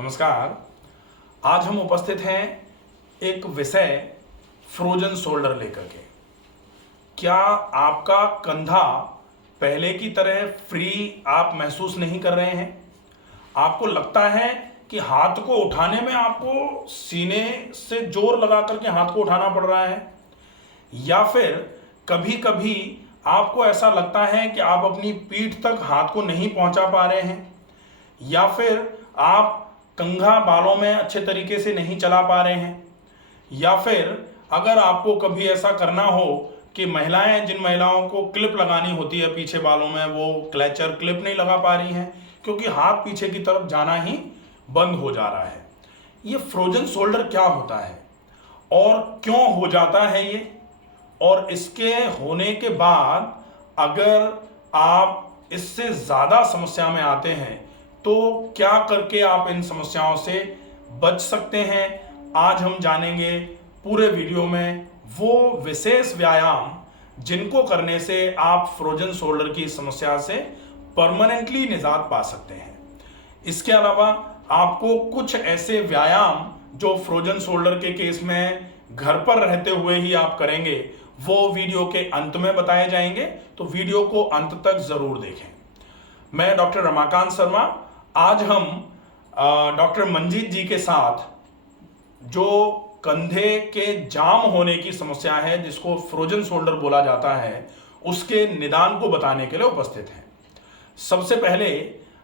नमस्कार। आज हम उपस्थित हैं एक विषय फ्रोजन शोल्डर लेकर के। क्या आपका कंधा पहले की तरह फ्री आप महसूस नहीं कर रहे हैं? आपको लगता है कि हाथ को उठाने में आपको सीने से जोर लगा करके हाथ को उठाना पड़ रहा है, या फिर कभी कभी आपको ऐसा लगता है कि आप अपनी पीठ तक हाथ को नहीं पहुंचा पा रहे हैं, या फिर आप कंघा बालों में अच्छे तरीके से नहीं चला पा रहे हैं, या फिर अगर आपको कभी ऐसा करना हो कि जिन महिलाओं को क्लिप लगानी होती है पीछे बालों में, वो क्लचर क्लिप नहीं लगा पा रही हैं क्योंकि हाथ पीछे की तरफ जाना ही बंद हो जा रहा है। ये फ्रोजन शोल्डर क्या होता है और क्यों हो जाता है ये, और इसके होने के बाद अगर आप इससे ज़्यादा समस्या में आते हैं तो क्या करके आप इन समस्याओं से बच सकते हैं, आज हम जानेंगे पूरे वीडियो में वो विशेष व्यायाम जिनको करने से आप फ्रोजन शोल्डर की समस्या से परमानेंटली निजात पा सकते हैं। इसके अलावा आपको कुछ ऐसे व्यायाम जो फ्रोजन शोल्डर के केस में घर पर रहते हुए ही आप करेंगे, वो वीडियो के अंत में बताए जाएंगे, तो वीडियो को अंत तक जरूर देखें। मैं डॉक्टर रमाकांत शर्मा, आज हम डॉक्टर मंजीत जी के साथ जो कंधे के जाम होने की समस्या है, जिसको फ्रोजन शोल्डर बोला जाता है, उसके निदान को बताने के लिए उपस्थित हैं। सबसे पहले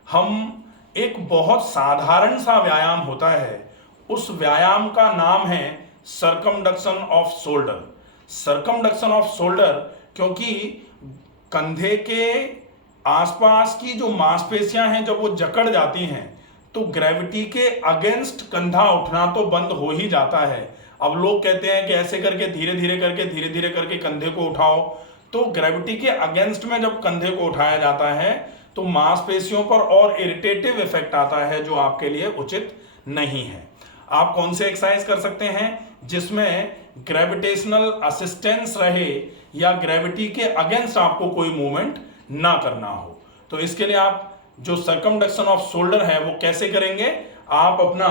हम एक बहुत साधारण सा व्यायाम होता है, उस व्यायाम का नाम है circumduction off shoulder. Circumduction off shoulder क्योंकि कंधे के आसपास की जो मांसपेशियां हैं जब वो जकड़ जाती हैं तो ग्रेविटी के अगेंस्ट कंधा उठना तो बंद हो ही जाता है। अब लोग कहते हैं कि ऐसे करके धीरे धीरे करके कंधे को उठाओ, तो ग्रेविटी के अगेंस्ट में जब कंधे को उठाया जाता है तो मांसपेशियों पर और इरिटेटिव इफेक्ट आता है जो आपके लिए उचित नहीं है। आप कौन से एक्सरसाइज कर सकते हैं जिसमें ग्रेविटेशनल असिस्टेंस रहे या ग्रेविटी के अगेंस्ट आपको कोई मूवमेंट ना करना हो? तो इसके लिए आप जो सर्कमडक्शन ऑफ शोल्डर है वो कैसे करेंगे, आप अपना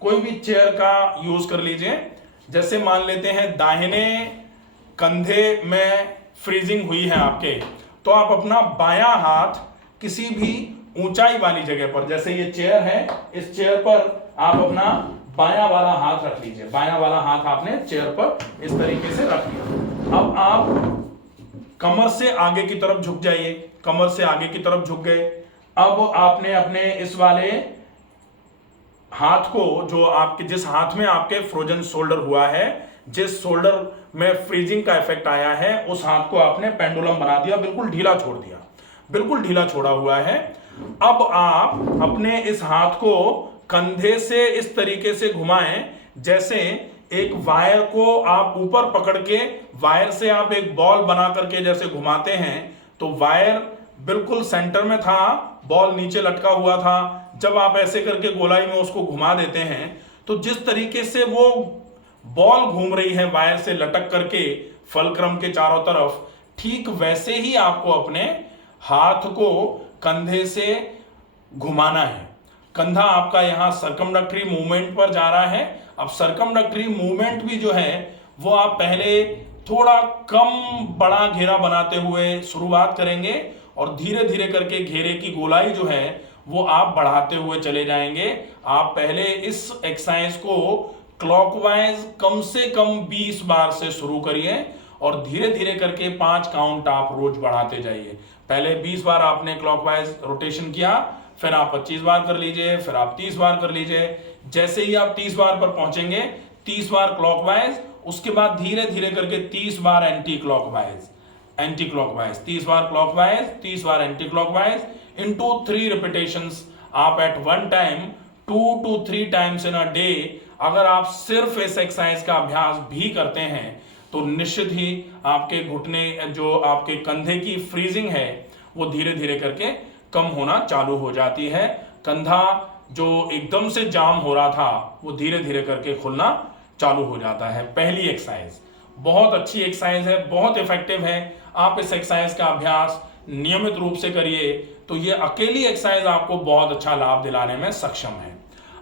कोई भी चेयर का यूज कर लीजिए। जैसे मान लेते हैं दाहिने कंधे में फ्रीजिंग हुई है आपके, तो आप अपना बायां हाथ किसी भी ऊंचाई वाली जगह पर, जैसे ये चेयर है, इस चेयर पर आप अपना बायां वाला हाथ रख लीजिए। बायां वाला हाथ आपने चेयर पर इस तरीके से रख लिया। अब आप कमर से आगे की तरफ झुक जाइए, कमर से आगे की तरफ झुक गए। अब आपने अपने इस वाले हाथ को, जो आपके जिस हाथ में आपके फ्रोजन शोल्डर हुआ है, जिस शोल्डर में फ्रीजिंग का इफेक्ट आया है, उस हाथ को आपने पेंडुलम बना दिया, बिल्कुल ढीला छोड़ दिया, बिल्कुल ढीला छोड़ा हुआ है। अब आप अपने इस हाथ को कंधे से इस तरीके से घुमाएं जैसे एक वायर को आप ऊपर पकड़ के वायर से आप एक बॉल बना करके जैसे घुमाते हैं, तो वायर बिल्कुल सेंटर में था, बॉल नीचे लटका हुआ था। जब आप ऐसे करके गोलाई में उसको घुमा देते हैं तो जिस तरीके से वो बॉल घूम रही है वायर से लटक करके फलक्रम के चारों तरफ, ठीक वैसे ही आपको अपने हाथ को कंधे से घुमाना है। कंधा आपका यहां सर्कमडक्टरी मूवमेंट पर जा रहा है। अब सर्कमडक्टरी मूवमेंट भी जो है वो आप पहले थोड़ा कम बड़ा घेरा बनाते हुए शुरुआत करेंगे और धीरे धीरे करके घेरे की गोलाई जो है वो आप बढ़ाते हुए चले जाएंगे। आप पहले इस एक्सरसाइज को क्लॉकवाइज कम से कम 20 बार से शुरू करिए और धीरे धीरे करके 5 काउंट आप रोज बढ़ाते जाइए। पहले 20 बार आपने क्लॉकवाइज रोटेशन किया, फिर आप 25 बार कर लीजिए, फिर आप 30 बार कर लीजिए। जैसे ही आप 30 बार पर पहुंचेंगे, 30 बार क्लॉकवाइज, उसके बाद धीरे धीरे करके 30 बार एंटी क्लॉकवाइज, 30 बार क्लॉकवाइज, 30 बार एंटी क्लॉकवाइज इनटू 3 रिपीटेशंस। आप at one time 2 to 3 times in a day अगर आप सिर्फ इस एक्सरसाइज का अभ्यास भी करते हैं तो निश्चित ही आपके घुटने, जो आपके कंधे की फ्रीजिंग है, वो धीरे धीरे करके कम होना चालू हो जाती है। कंधा जो एकदम से जाम हो रहा था वो धीरे धीरे करके खुलना चालू हो जाता है। पहली एक्सरसाइज बहुत अच्छी एक्सरसाइज है, बहुत इफेक्टिव है। आप इस एक्सरसाइज का अभ्यास नियमित रूप से करिए तो ये अकेली एक्सरसाइज आपको बहुत अच्छा लाभ दिलाने में सक्षम है।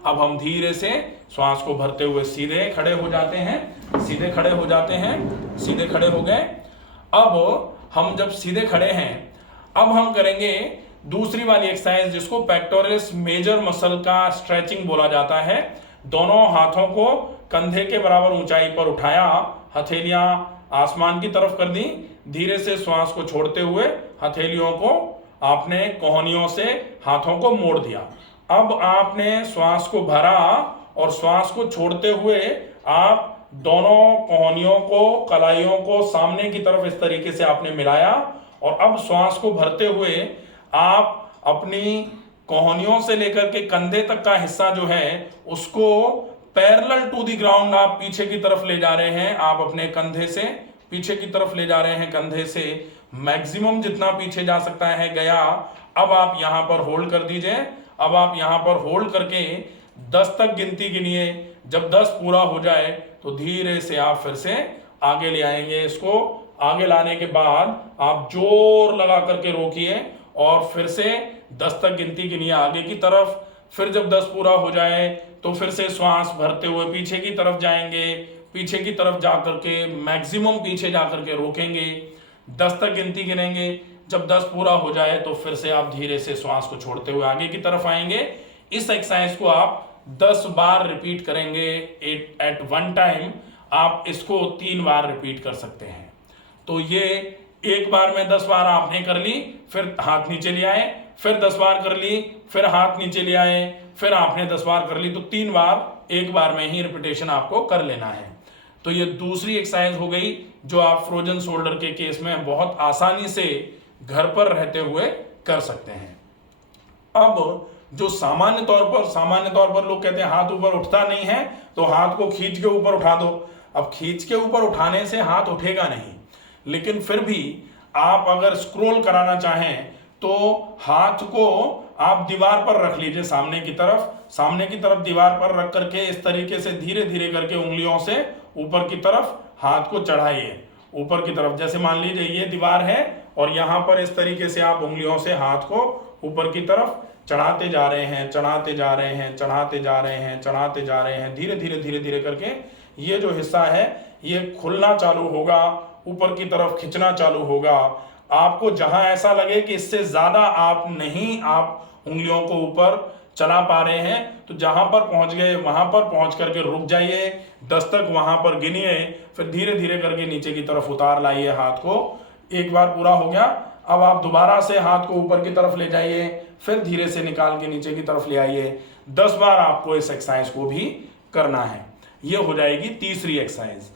अब हम धीरे से श्वास को भरते हुए सीधे खड़े हो जाते हैं, सीधे खड़े हो जाते हैं, सीधे खड़े हो गए। अब हम जब सीधे खड़े हैं, अब हम करेंगे दूसरी वाली एक्सरसाइज जिसको पेक्टोरलिस मेजर मसल का स्ट्रेचिंग बोला जाता है। दोनों हाथों को कंधे के बराबर ऊंचाई पर उठाया, हथेलियां आसमान की तरफ कर दी, धीरे से श्वास को छोड़ते हुए हथेलियों को आपने कोहनियों से हाथों को मोड़ दिया। अब आपने श्वास को भरा और श्वास को छोड़ते हुए आप दोनों कोहनियों को, कलाइयों को सामने की तरफ इस तरीके से आपने मिलाया और अब श्वास को भरते हुए आप अपनी कोहनियों से लेकर के कंधे तक का हिस्सा जो है उसको पैरेलल टू द ग्राउंड आप पीछे की तरफ ले जा रहे हैं। आप अपने कंधे से पीछे की तरफ ले जा रहे हैं, कंधे से मैक्सिमम जितना पीछे जा सकता है गया। अब आप यहां पर होल्ड कर दीजिए। अब आप यहां पर होल्ड करके 10 तक गिनती गिनिए। जब 10 पूरा हो जाए तो धीरे से आप फिर से आगे ले आएंगे। इसको आगे लाने के बाद आप जोर लगा करके रोकिए और फिर से 10 तक गिनती गिनिए आगे की तरफ। फिर जब 10 पूरा हो जाए तो फिर से श्वास भरते हुए पीछे की तरफ जाएंगे, पीछे की तरफ जा करके मैक्सिमम पीछे जा करके रोकेंगे, 10 तक गिनती गिनेंगे। जब 10 पूरा हो जाए तो फिर से आप धीरे से श्वास को छोड़ते हुए आगे की तरफ आएंगे। इस एक्सरसाइज को आप 10 बार रिपीट करेंगे एट वन टाइम। आप इसको 3 बार रिपीट कर सकते हैं। तो ये एक बार में 10 बार आपने कर ली, फिर हाथ नीचे ले आए, फिर 10 बार कर ली, फिर हाथ नीचे ले आए, फिर आपने 10 बार कर ली। तो 3 बार एक बार में ही रिपीटेशन आपको कर लेना है। तो ये दूसरी एक्सरसाइज हो गई जो आप फ्रोजन शोल्डर के केस में बहुत आसानी से घर पर रहते हुए कर सकते हैं। अब जो सामान्य तौर पर लोग कहते हैं हाथ ऊपर उठता नहीं है तो हाथ को खींच के ऊपर उठा दो। अब खींच के ऊपर उठाने से हाथ उठेगा नहीं, लेकिन फिर भी आप अगर स्क्रॉल कराना चाहें तो हाथ को आप दीवार पर रख लीजिए, सामने की तरफ दीवार पर रख करके इस तरीके से धीरे धीरे करके उंगलियों से ऊपर की तरफ हाथ को चढ़ाइए, ऊपर की तरफ। जैसे मान लीजिए ये दीवार है और यहाँ पर इस तरीके से आप उंगलियों से हाथ को ऊपर की तरफ चढ़ाते जा रहे हैं, चढ़ाते जा रहे हैं, चढ़ाते जा रहे हैं, चढ़ाते जा रहे हैं। धीरे धीरे धीरे धीरे करके ये जो हिस्सा है ये खुलना चालू होगा, ऊपर की तरफ खिंचना चालू होगा। आपको जहां ऐसा लगे कि इससे ज्यादा आप उंगलियों को ऊपर चला पा रहे हैं तो जहां पर पहुंच गए वहां पर पहुंच करके रुक जाइए, 10 तक वहां पर गिनिए, फिर धीरे धीरे करके नीचे की तरफ उतार लाइए हाथ को। एक बार पूरा हो गया, अब आप दोबारा से हाथ को ऊपर की तरफ ले जाइए, फिर धीरे से निकाल के नीचे की तरफ ले आइए। 10 बार आपको इस एक्सरसाइज को भी करना है। ये हो जाएगी तीसरी एक्सरसाइज।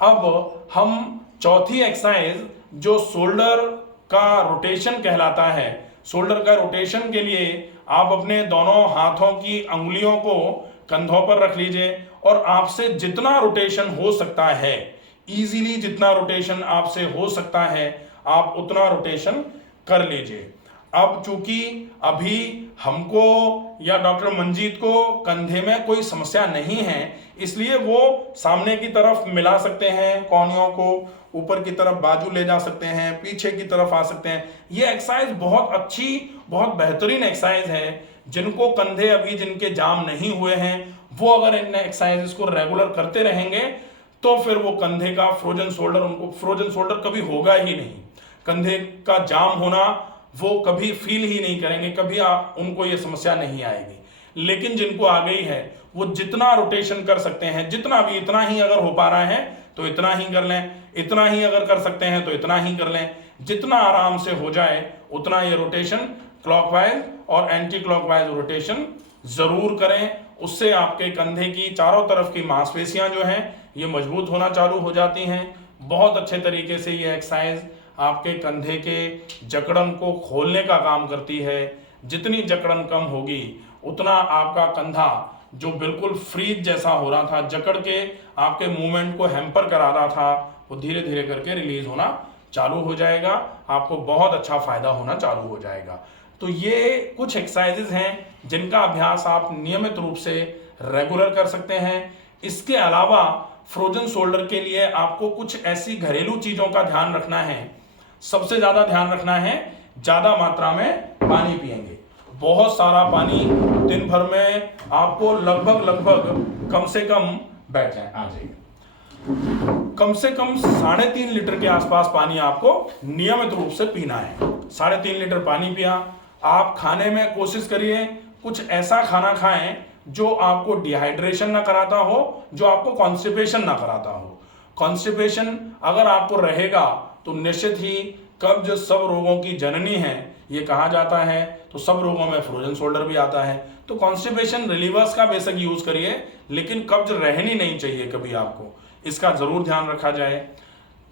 अब हम चौथी एक्सरसाइज जो शोल्डर का रोटेशन कहलाता है। शोल्डर का रोटेशन के लिए आप अपने दोनों हाथों की अंगुलियों को कंधों पर रख लीजिए और आपसे जितना रोटेशन हो सकता है, इजीली जितना रोटेशन आपसे हो सकता है आप उतना रोटेशन कर लीजिए। अब चूंकि अभी हमको या डॉक्टर मंजीत को कंधे में कोई समस्या नहीं है, इसलिए वो सामने की तरफ मिला सकते हैं, कोहनियों को ऊपर की तरफ बाजू ले जा सकते हैं, पीछे की तरफ आ सकते हैं। ये एक्सरसाइज बहुत अच्छी, बहुत बेहतरीन एक्सरसाइज है। जिनको कंधे अभी जिनके जाम नहीं हुए हैं वो अगर इन एक्सरसाइजेस को रेगुलर करते रहेंगे तो फिर वो कंधे का फ्रोजन शोल्डर कभी होगा ही नहीं। कंधे का जाम होना वो कभी फील ही नहीं करेंगे, कभी उनको ये समस्या नहीं आएगी। लेकिन जिनको आ गई है वो जितना रोटेशन कर सकते हैं, जितना भी, इतना ही अगर हो पा रहा है तो इतना ही कर लें, इतना ही अगर कर सकते हैं तो इतना ही कर लें। जितना आराम से हो जाए उतना ये रोटेशन क्लॉकवाइज और एंटी क्लॉकवाइज रोटेशन जरूर करें। उससे आपके कंधे की चारों तरफ की मांसपेशियां जो हैं ये मजबूत होना चालू हो जाती हैं। बहुत अच्छे तरीके से ये एक्सरसाइज आपके कंधे के जकड़न को खोलने का काम करती है। जितनी जकड़न कम होगी उतना आपका कंधा जो बिल्कुल फ्रीज जैसा हो रहा था, जकड़ के आपके मूवमेंट को हैम्पर करा रहा था, वो धीरे धीरे करके रिलीज होना चालू हो जाएगा। आपको बहुत अच्छा फायदा होना चालू हो जाएगा। तो ये कुछ एक्सरसाइजेज हैं जिनका अभ्यास आप नियमित रूप से रेगुलर कर सकते हैं। इसके अलावा फ्रोजन शोल्डर के लिए आपको कुछ ऐसी घरेलू चीजों का ध्यान रखना है। सबसे ज्यादा ध्यान रखना है, ज्यादा मात्रा में पानी पिएंगे। बहुत सारा पानी दिन भर में आपको लगभग कम से कम, बैठ जाए, आ जाइए, कम से कम 3.5 लीटर के आसपास पानी आपको नियमित रूप से पीना है। 3.5 लीटर पानी पिया। आप खाने में कोशिश करिए कुछ ऐसा खाना खाएं जो आपको डिहाइड्रेशन ना कराता हो, जो आपको कॉन्स्टिपेशन ना कराता हो। कॉन्स्टिपेशन अगर आपको रहेगा तो निश्चित ही कब्ज सब रोगों की जननी है ये कहा जाता है, तो सब रोगों में फ्रोजन शोल्डर भी आता है। तो कॉन्स्टिपेशन रिलीवर्स का बेशक यूज करिए, लेकिन कब्ज रहनी नहीं चाहिए कभी आपको, इसका जरूर ध्यान रखा जाए।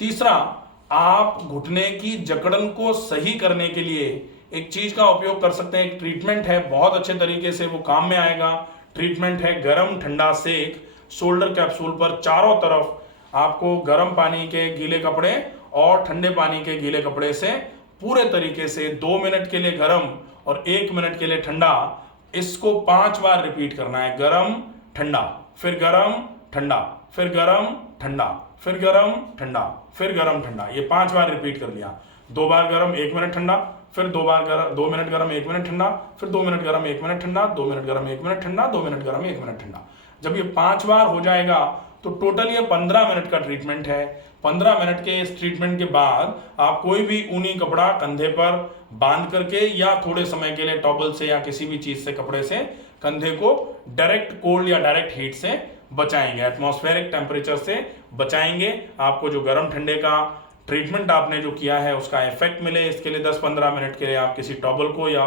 तीसरा, आप घुटने की जकड़न को सही करने के लिए एक चीज का उपयोग कर सकते हैं। एक ट्रीटमेंट है, बहुत अच्छे तरीके से वो काम में आएगा। ट्रीटमेंट है गर्म ठंडा सेक। शोल्डर कैप्सूल पर चारों तरफ आपको गर्म पानी के गीले कपड़े और ठंडे पानी के गीले कपड़े से पूरे तरीके से 2 मिनट के लिए गर्म और 1 मिनट के लिए ठंडा, इसको 5 बार रिपीट करना है। गर्म ठंडा, फिर गर्म ठंडा, फिर गर्म ठंडा, फिर गर्म ठंडा, फिर गर्म ठंडा, ये 5 बार रिपीट कर लिया। 2 बार गर्म 1 मिनट ठंडा, फिर 2 बार गर्म 2 मिनट गर्म 1 मिनट ठंडा, फिर 2 मिनट गर्म 1 मिनट ठंडा, 2 मिनट गर्म 1 मिनट ठंडा, 2 मिनट गर्म 1 मिनट ठंडा। जब ये 5 बार हो जाएगा तो टोटल ये 15 मिनट का ट्रीटमेंट है। 15 मिनट के इस ट्रीटमेंट के बाद आप कोई भी ऊनी कपड़ा कंधे पर बांध करके या थोड़े समय के लिए टॉवल से या किसी भी चीज से, कपड़े से कंधे को डायरेक्ट कोल्ड या डायरेक्ट हीट से बचाएंगे, एटमॉस्फेरिक टेम्परेचर से बचाएंगे। आपको जो गर्म ठंडे का ट्रीटमेंट आपने जो किया है उसका इफेक्ट मिले, इसके लिए 10-15 मिनट के लिए आप किसी टॉवल को या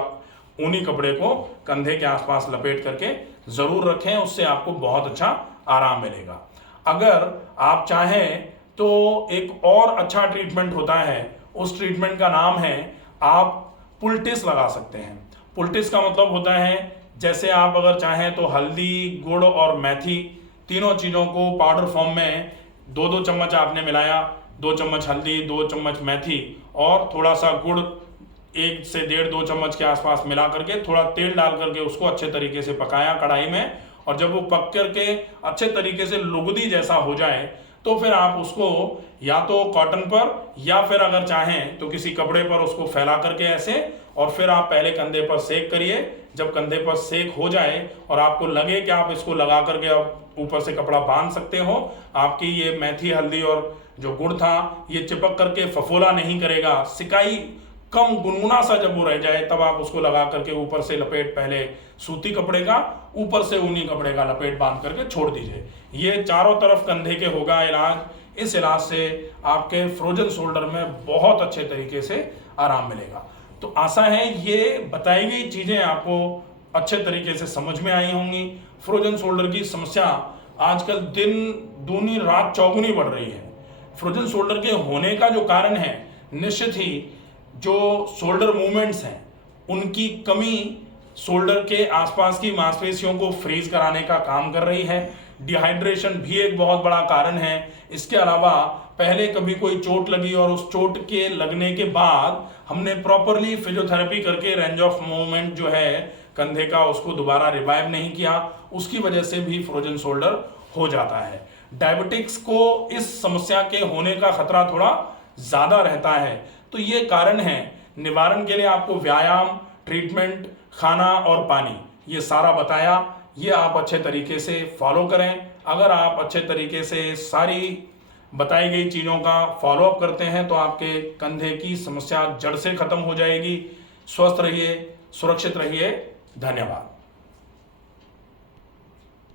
ऊनी कपड़े को कंधे के आसपास लपेट करके जरूर रखें, उससे आपको बहुत अच्छा आराम मिलेगा। अगर आप चाहें तो एक और अच्छा ट्रीटमेंट होता है, उस ट्रीटमेंट का नाम है, आप पुलटिस लगा सकते हैं। पुलटिस का मतलब होता है, जैसे आप अगर चाहें तो हल्दी, गुड़ और मेथी तीनों चीज़ों को पाउडर फॉर्म में 2-2 चम्मच आपने मिलाया, 2 चम्मच हल्दी, 2 चम्मच मेथी और थोड़ा सा गुड़ 1 से 1.5-2 चम्मच के आसपास मिला करके थोड़ा तेल डाल करके उसको अच्छे तरीके से पकाया कढ़ाई में, और जब वो पक करके अच्छे तरीके से लुगदी जैसा हो जाए तो फिर आप उसको या तो कॉटन पर या फिर अगर चाहें तो किसी कपड़े पर उसको फैला करके ऐसे, और फिर आप पहले कंधे पर सेक करिए। जब कंधे पर सेक हो जाए और आपको लगे कि आप इसको लगा करके आप ऊपर से कपड़ा बांध सकते हो, आपकी ये मेथी, हल्दी और जो गुड़ था ये चिपक करके फफोला नहीं करेगा, सिकाई कम गुनगुना सा जब वो रह जाए तब आप उसको लगा करके ऊपर से लपेट, पहले सूती कपड़े का, ऊपर से ऊनी कपड़े का लपेट बांध करके छोड़ दीजिए। ये चारों तरफ कंधे के होगा इलाज। इस इलाज से आपके फ्रोजन शोल्डर में बहुत अच्छे तरीके से आराम मिलेगा। तो आशा है ये बताई गई चीजें आपको अच्छे तरीके से समझ में आई होंगी। फ्रोजन शोल्डर की समस्या आजकल दिन दूनी रात चौगुनी बढ़ रही है। फ्रोजन शोल्डर के होने का जो कारण है, निश्चित ही जो शोल्डर मूवमेंट्स हैं उनकी कमी शोल्डर के आसपास की मांसपेशियों को फ्रीज कराने का काम कर रही है। डिहाइड्रेशन भी एक बहुत बड़ा कारण है। इसके अलावा पहले कभी कोई चोट लगी और उस चोट के लगने के बाद हमने प्रॉपरली फिजियोथेरेपी करके रेंज ऑफ मूवमेंट जो है कंधे का उसको दोबारा रिवाइव नहीं किया, उसकी वजह से भी फ्रोजन शोल्डर हो जाता है। डायबिटिक्स को इस समस्या के होने का खतरा थोड़ा ज्यादा रहता है। तो ये कारण है। निवारण के लिए आपको व्यायाम, ट्रीटमेंट, खाना और पानी, ये सारा बताया, ये आप अच्छे तरीके से फॉलो करें। अगर आप अच्छे तरीके से सारी बताई गई चीज़ों का फॉलोअप करते हैं तो आपके कंधे की समस्या जड़ से खत्म हो जाएगी। स्वस्थ रहिए, सुरक्षित रहिए। धन्यवाद।